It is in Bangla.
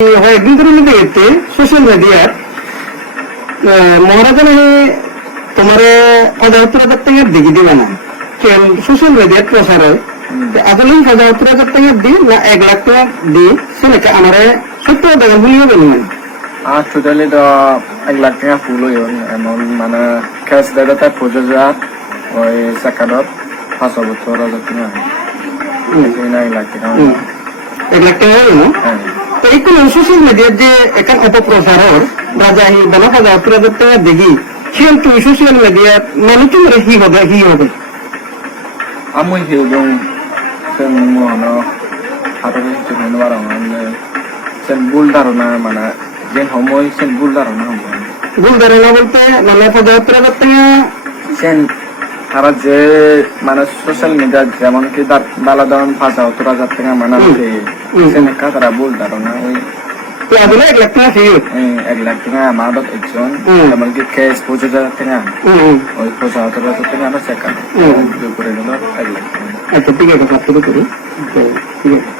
একদিন ধরে দেখতে সোশ্যাল মিডিয়ার মহারাজা তোমার ৭৫,০০০ টাকা দিকে দিবে না কেন সোশ্যাল মিডিয়ার প্রচার হয় আসলে ৭৫,০০০ টাকা দিই না ১,০০,০০০ টাকা দিই সেটা আমার ৭০ টাকা ভুল হবে না আর টোটালি তো 1,00,000 টাকা ফুল হইব এমন মানে ক্যাশ দেওয়াতে প্রযোজা ওই সেকেন্ডত ৫,০০০ টাকা 1,00,000 টাকা ১,০০,০০০ টাকা হবে না তো এই কোন সোশ্যাল মিডিয়ার যে এখন অপপ্রচারর রাজা হি বলা ৭৫,০০০ টাকা দেখি সেন তুমি সোশ্যাল মিডিয়ার মানে তুমি হি হবে আমি হিউদং sen mohano hatore sen warang sen bul darona mana jen homoy sen bul darona ভুল ধারণা বলতে মানে ৭৫,০০০ টাকা sen তারা যে মানে সোশ্যাল মিডিয়া যেমন কি বালাদান ৭৫,০০০ টাকা মানে sen তারা ভুল ধারণা ওই আসলে ১,০০,০০০ টাকা ফি 1,00,000 টাকা আমাদের একজন যেমন কি কেস ৫০,০০০ টাকা ওই ৭৫,০০০ টাকা আমরা সেকেন্ড করে দিল 1,00,000 টাকা আচ্ছা ঠিক আছে শুরু করি ঠিক আছে